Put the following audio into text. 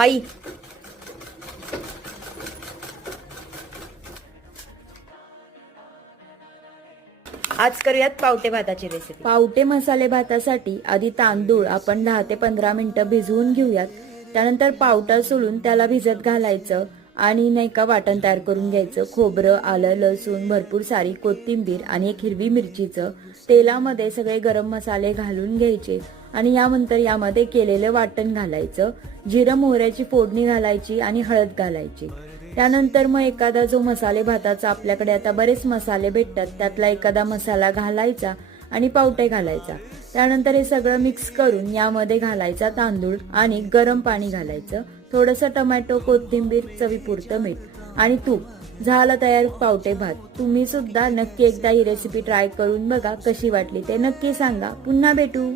आई आज करूयात पावटे भाताची रेसिपी। पावटे मसाले भातासाठी आधी तांदूळ आपण 10 ते 15 मिनिटं भिजवून घेऊयात। त्यानंतर पावटा सोलून त्याला भिजत घालायचं आणि नाही का वाटण तयार करून घ्यायचं। खोबरं, आलं, लसूण, भरपूर सारी कोथिंबीर आणि एक हिरवी मिरचीचं तेलामध्ये सगळे गरम मसाले घालून घ्यायचे आणि यानंतर यामध्ये केलेलं वाटण घालायचं। जिरं मोहऱ्याची फोडणी घालायची आणि हळद घालायची। त्यानंतर मग एखादा जो मसाले भाताचा आपल्याकडे आता बरेच मसाले भेटतात त्यातला एखादा मसाला घालायचा आणि पावटे घालायचा। त्यानंतर हे सगळं मिक्स करून यामध्ये घालायचा तांदूळ आणि गरम पाणी घालायचं। थोडंसं टोमॅटो, कोथिंबीर, चवीपुरतं मीठ आणि तूप। झाला तयार पावटे भात। तुम्ही सुद्धा नक्की एकदा ही रेसिपी ट्राय करून बघा, कशी वाटली ते नक्की सांगा। पुन्हा भेटू।